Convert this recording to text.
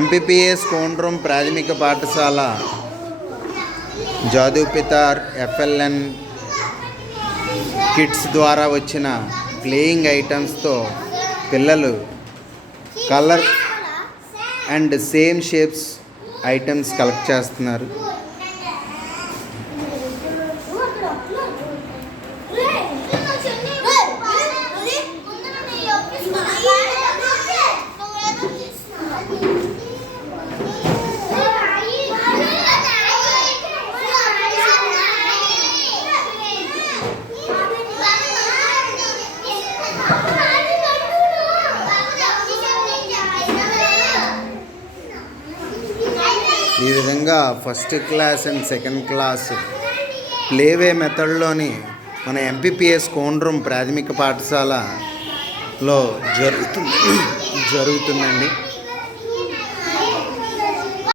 MPPS కోండ్రం ప్రాథమిక పాఠశాల జాదూపితార్ FLN kids ద్వారా వచ్చిన ప్లేయింగ్ ఐటమ్స్తో పిల్లలు colour and same shapes items collect చేస్తున్నారు. ఈ విధంగా first class and second class playway మెథడ్లోని మన ఎంపీపీఎస్ కోండ్రం ప్రాథమిక పాఠశాలలో జరుగుతుందండి.